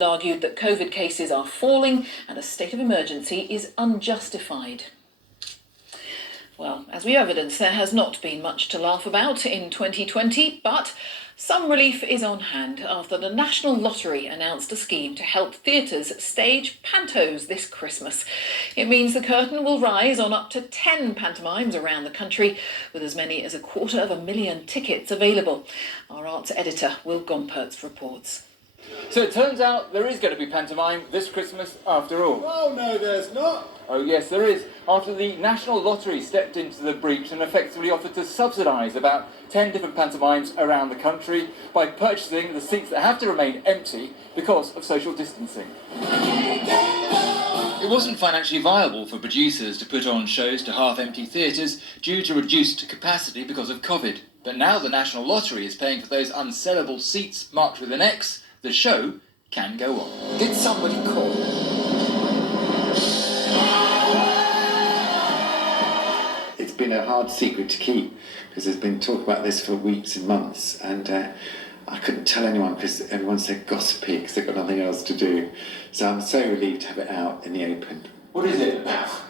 Argued that COVID cases are falling and a state of emergency is unjustified. Well, as we evidence, there has not been much to laugh about in 2020, but some relief is on hand after the National Lottery announced a scheme to help theatres stage pantos this Christmas. It means the curtain will rise on up to 10 pantomimes around the country, with as many as 250,000 tickets available. Our arts editor, Will Gompertz, reports. So it turns out there is going to be pantomime this Christmas after all. Oh, no, there's not. Oh, yes, there is. After the National Lottery stepped into the breach and effectively offered to subsidise about 10 different pantomimes around the country by purchasing the seats that have to remain empty because of social distancing. It wasn't financially viable for producers to put on shows to half-empty theatres due to reduced capacity because of COVID. But now the National Lottery is paying for those unsellable seats marked with an X. The show can go on. Did somebody call? It's been a hard secret to keep because there's been talk about this for weeks and months, and I couldn't tell anyone because everyone said gossipy because they've got nothing else to do. So I'm so relieved to have it out in the open. What is it?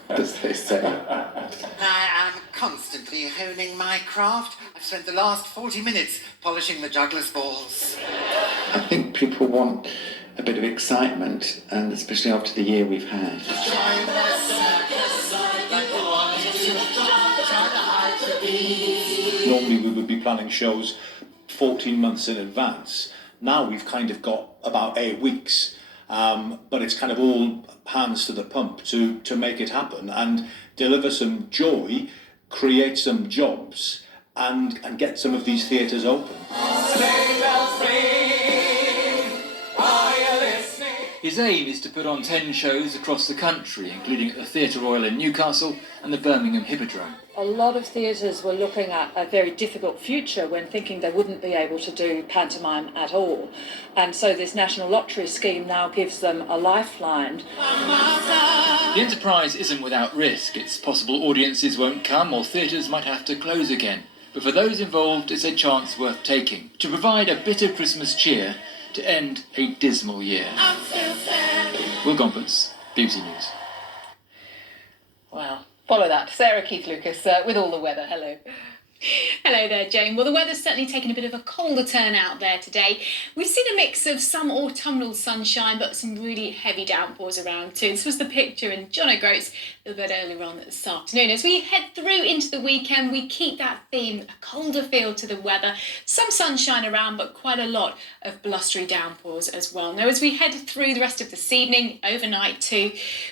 As they say. I am constantly honing my craft. I've spent the last 40 minutes polishing the juggler's balls. I think people want a bit of excitement, and especially after the year we've had. Normally we would be planning shows 14 months in advance. Now we've kind of got about 8 weeks, but it's kind of all hands to the pump to make it happen and deliver some joy, create some jobs, and get some of these theatres open. His aim is to put on 10 shows across the country, including at the Theatre Royal in Newcastle and the Birmingham Hippodrome. A lot of theatres were looking at a very difficult future when thinking they wouldn't be able to do pantomime at all. And so this National Lottery scheme now gives them a lifeline. The enterprise isn't without risk. It's possible audiences won't come or theatres might have to close again. But for those involved, it's a chance worth taking to provide a bit of Christmas cheer to end a dismal year. Will Gompertz, BBC News. Wow. Follow that. Sarah Keith-Lucas with all the weather. Hello. Hello there, Jane. Well, the weather's certainly taken a bit of a colder turn out there today. We've seen a mix of some autumnal sunshine, but some really heavy downpours around too. This was the picture in John O'Groats a little bit earlier on this afternoon. As we head through into the weekend, we keep that theme, a colder feel to the weather. Some sunshine around, but quite a lot of blustery downpours as well. Now, as we head through the rest of this evening, overnight too,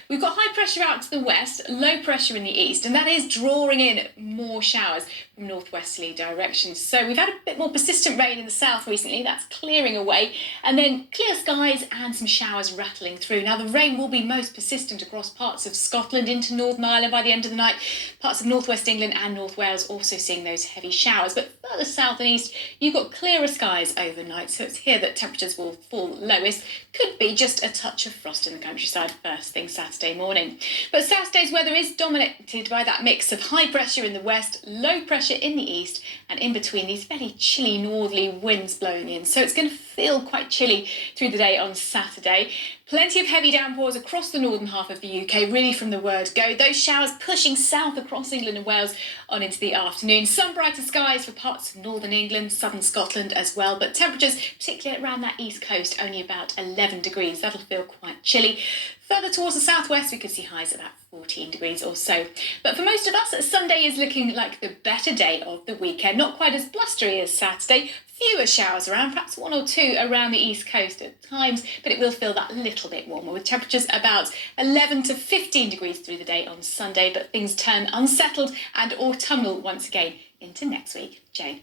we've got high pressure out to the west, low pressure in the east, and that is drawing in more showers from northwesterly directions. So we've had a bit more persistent rain in the south recently. That's clearing away, and then clear skies and some showers rattling through. Now the rain will be most persistent across parts of Scotland into Northern Ireland by the end of the night. Parts of northwest England and North Wales also seeing those heavy showers, but further south and east you've got clearer skies overnight, so it's here that temperatures will fall lowest. Could be just a touch of frost in the countryside first thing Saturday morning. But Saturday's weather is dominated by that mix of high pressure in the west, low pressure in the east, and in between these fairly chilly northerly winds blowing in. So it's going to feel quite chilly through the day on Saturday. Plenty of heavy downpours across the northern half of the UK, really from the word go. Those showers pushing south across England and Wales on into the afternoon. Some brighter skies for parts of northern England, southern Scotland as well. But temperatures, particularly around that east coast, only about 11 degrees. That'll feel quite chilly. Further towards the southwest, we could see highs at about 14 degrees or so. But for most of us, Sunday is looking like the better day of the weekend. Not quite as blustery as Saturday. Fewer showers around, perhaps 1 or 2 around the east coast at times, but it will feel that little bit warmer with temperatures about 11 to 15 degrees through the day on Sunday. But things turn unsettled and autumnal once again into next week. Jane.